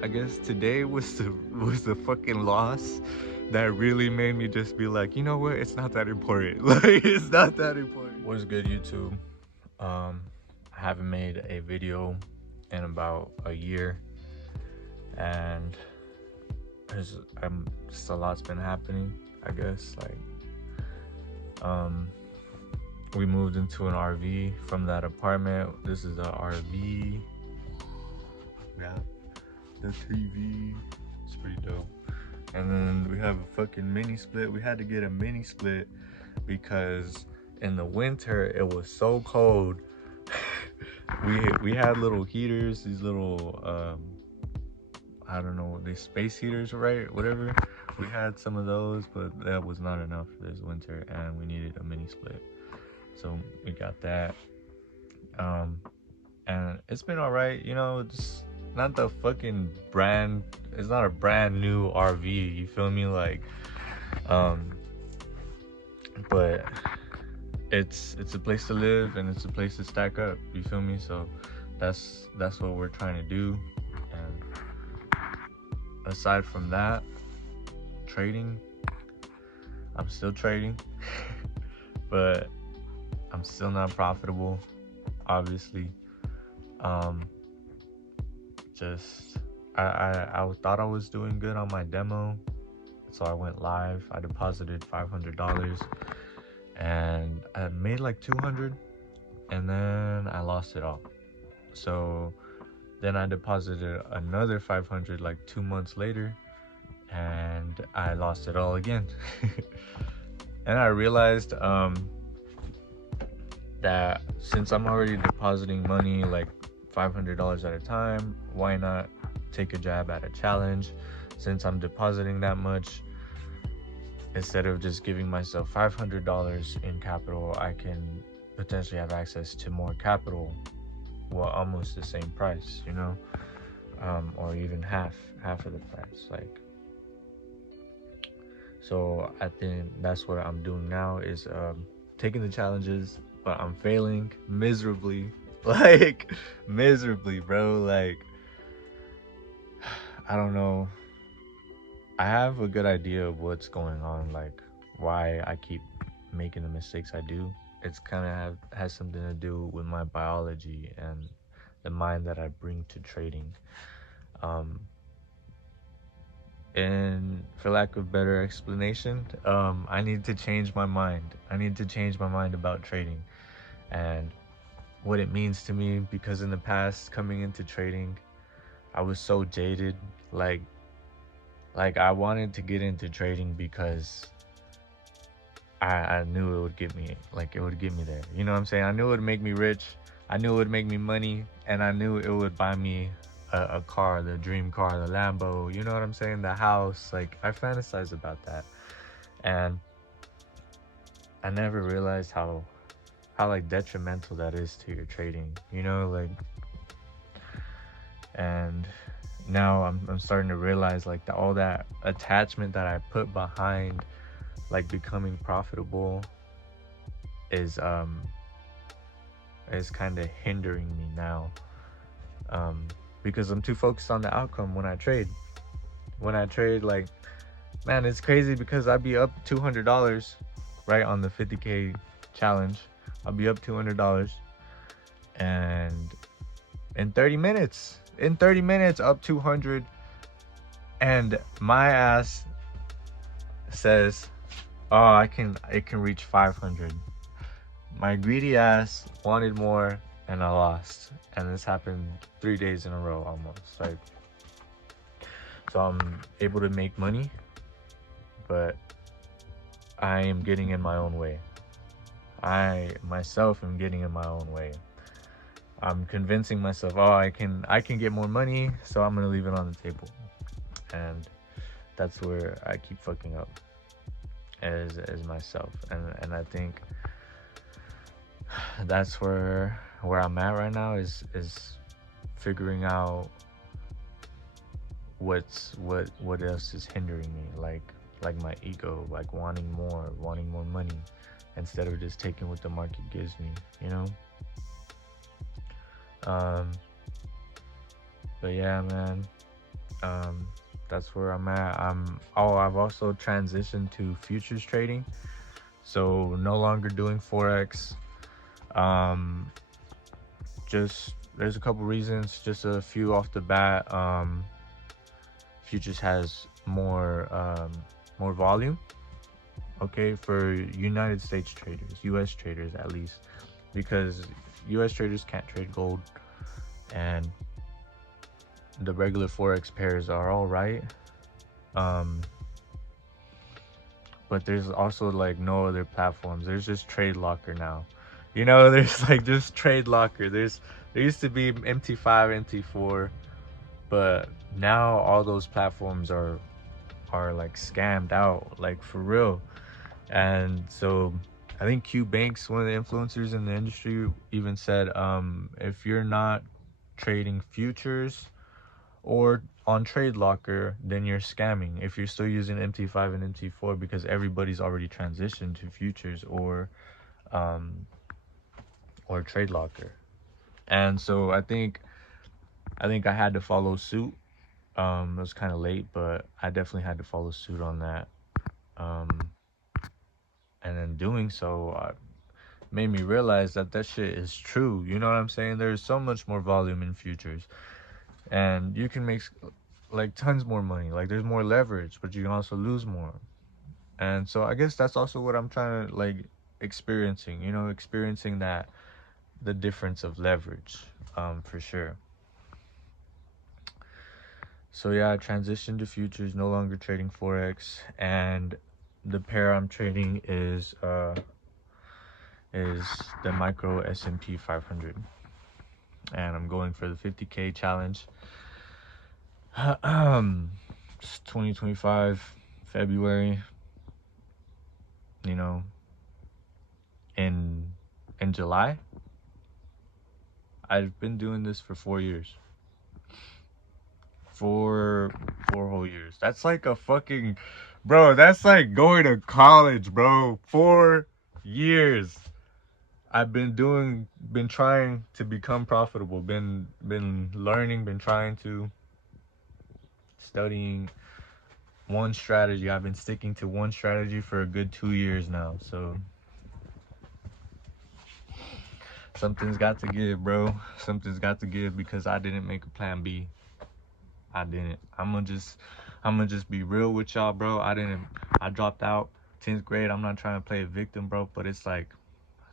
I guess today was the fucking loss that really made me just be like, you know what? It's not that important. Like, it's not that important. What's good, YouTube? I haven't made a video in about a year, and just a lot's been happening. I guess um, we moved into an RV from that apartment. This is the RV. Yeah, the TV. It's pretty dope. And then we have a fucking mini split. We had to get a mini split because in the winter it was so cold. we had little heaters, these little I don't know, these space heaters, right? Whatever. We had some of those, but that was not enough for this winter, and we needed a mini split. So we got that. And it's been all right, you know. It's not the fucking brand. It's not a brand new RV. You feel me? Like, but it's a place to live and it's a place to stack up. You feel me? So that's what we're trying to do. And aside from that, trading. I'm still trading, but I'm still not profitable, obviously. Just I thought I was doing good on my demo, so I went live. I deposited $500 and I made like 200, and then I lost it all. So then I deposited another 500 like 2 months later, and I lost it all again. And I realized that since I'm already depositing money like $500 at a time, why not take a jab at a challenge? Since I'm depositing that much, instead of just giving myself $500 in capital, I can potentially have access to more capital, well, almost the same price, you know, or even half of the price. Like, so I think that's what I'm doing now is taking the challenges, but I'm failing miserably. Like, miserably, bro. Like, I don't know. I have a good idea of what's going on, like why I keep making the mistakes I do. It's kind of has something to do with my biology and the mind that I bring to trading. Um, and for lack of better explanation, I need to change my mind. I need to change my mind about trading and what it means to me, because in the past, coming into trading, I was so jaded. Like I wanted to get into trading because I knew it would get me, like it would get me there. You know what I'm saying? I knew it would make me rich. I knew it would make me money, and I knew it would buy me a car, the dream car, the Lambo. You know what I'm saying? The house. Like, I fantasize about that, and I never realized how like detrimental that is to your trading. You know, like, and now I'm starting to realize like all that attachment that I put behind like becoming profitable is kind of hindering me now, because I'm too focused on the outcome when I trade. Like, man, it's crazy because I'd be up $200 right on the 50K challenge. I'll be up $200, and in 30 minutes up 200, and my ass says, oh, it can reach 500. My greedy ass wanted more, and I lost. And this happened 3 days in a row almost. Like, so I'm able to make money, but I am getting in my own way. I myself am getting in my own way. I'm convincing myself, oh, I can get more money, so I'm gonna leave it on the table. And that's where I keep fucking up as myself. And I think that's where I'm at right now is figuring out what else is hindering me, like my ego, like wanting more money instead of just taking what the market gives me, you know. But yeah, man, Um, that's where I'm at. I've also transitioned to futures trading, so no longer doing forex. Um, just there's a couple reasons, just a few off the bat. Futures has more volume, okay, for United States traders, US traders at least, because US traders can't trade gold, and the regular forex pairs are all right. But there's also like no other platforms. There's just Trade Locker now. You know, there's like just Trade Locker. There used to be MT5, MT4, but now all those platforms are like scammed out, like for real. And so I think Q Banks, one of the influencers in the industry, even said, if you're not trading futures or on Trade Locker, then you're scamming if you're still using MT5 and MT4, because everybody's already transitioned to futures um, or Trade Locker. And so I think I had to follow suit. It was kind of late, but I definitely had to follow suit on that. Um, and then doing so made me realize that that shit is true. You know what I'm saying? There's so much more volume in futures, and you can make like tons more money. Like there's more leverage, but you can also lose more. And so I guess that's also what I'm trying to like experiencing. You know, experiencing that the difference of leverage, for sure. So yeah, I transitioned to futures, no longer trading forex, and the pair I'm trading is the micro S&P 500, and I'm going for the 50K challenge. It's 2025 February. You know, in July. I've been doing this for 4 years. Four whole years. That's like a fucking, bro. That's like going to college, bro. 4 years. I've been trying to become profitable. Been learning. Been trying to studying one strategy. I've been sticking to one strategy for a good 2 years now. So something's got to give, bro. Something's got to give, because I didn't make a plan B. I didn't. I'm gonna just be real with y'all, bro. I dropped out 10th grade. I'm not trying to play a victim, bro, but it's like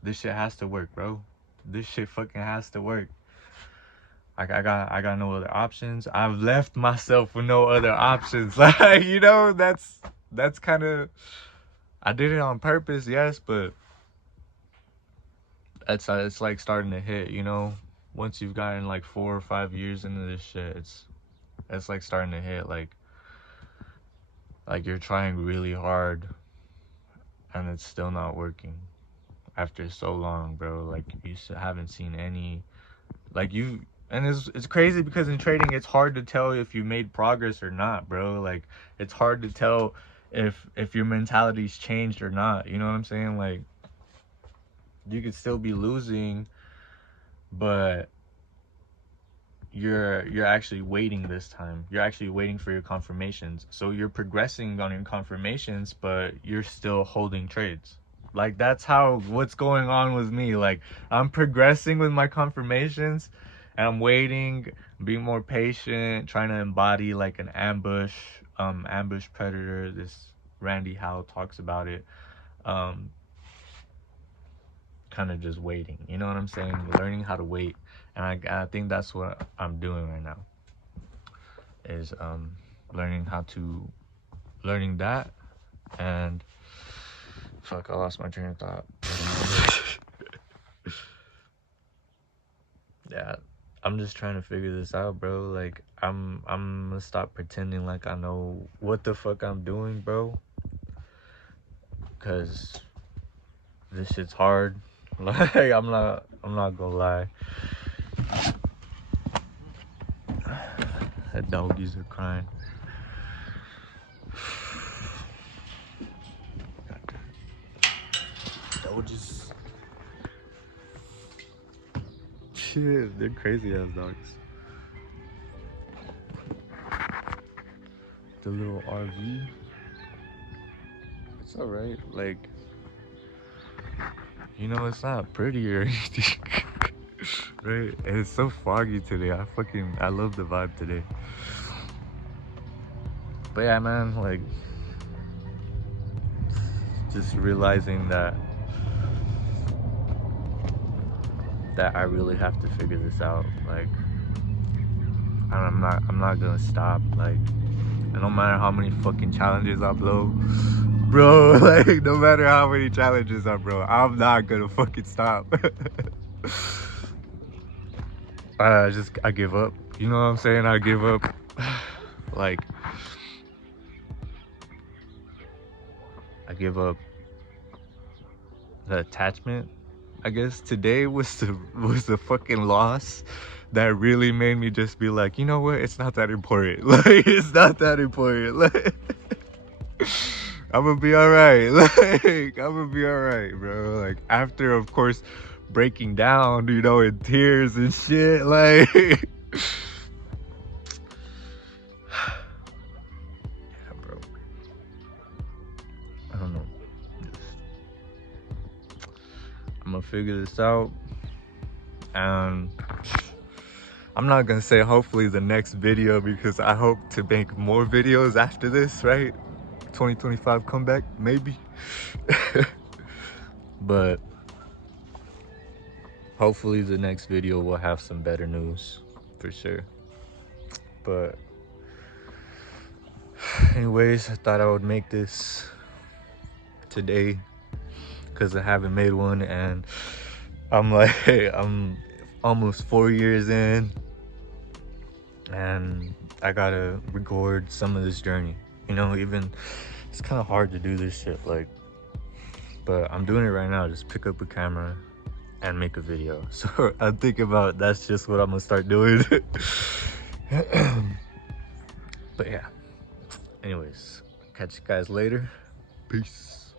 this shit has to work, bro. This shit fucking has to work. I got no other options. I've left myself with no other options. Like, you know, that's kind of, I did it on purpose, yes, but it's like starting to hit, you know. Once you've gotten like 4 or 5 years into this shit, it's like starting to hit, like you're trying really hard and it's still not working after so long, bro. Like you haven't seen any, like you, and it's crazy because in trading it's hard to tell if you made progress or not, bro. Like it's hard to tell if your mentality's changed or not. You know what I'm saying? Like you could still be losing, but you're actually waiting this time. You're actually waiting for your confirmations. So you're progressing on your confirmations, but you're still holding trades. Like that's how what's going on with me. Like I'm progressing with my confirmations and I'm waiting, being more patient, trying to embody like an ambush predator. This Randy Howe talks about it. Kind of just waiting. You know what I'm saying? Learning how to wait. And I think that's what I'm doing right now. Is learning that, and fuck, I lost my train of thought. Yeah, I'm just trying to figure this out, bro. Like I'm gonna stop pretending like I know what the fuck I'm doing, bro, because this shit's hard. Like I'm not gonna lie. The doggies are crying. Doggies. Shit, they're crazy ass dogs. the little RV. It's alright, like, you know, it's not pretty or anything. Right? And it's so foggy today. I love the vibe today. But yeah, man, like, just realizing that I really have to figure this out. Like, I'm not gonna stop. Like, and no matter how many fucking challenges I blow, bro, like, no matter how many challenges I blow, I'm not gonna fucking stop. I give up. You know what I'm saying? I give up. Like, I give up the attachment. I guess today was the fucking loss that really made me just be like, you know what? It's not that important. Like, it's not that important. Like, I'm gonna be alright. Like, I'm gonna be alright, bro. Like, after, of course, breaking down, you know, in tears and shit. Like, yeah, bro. I don't know. I'm gonna figure this out. And I'm not gonna say hopefully the next video, because I hope to make more videos after this, right? 2025 comeback, maybe. But hopefully the next video will have some better news, for sure. But anyways, I thought I would make this today because I haven't made one, and I'm like, I'm almost 4 years in, and I gotta record some of this journey. You know, even it's kind of hard to do this shit, like, but I'm doing it right now. Just pick up a camera and make a video. So I'm thinking about, that's just what I'm gonna start doing. But yeah, anyways, catch you guys later. Peace.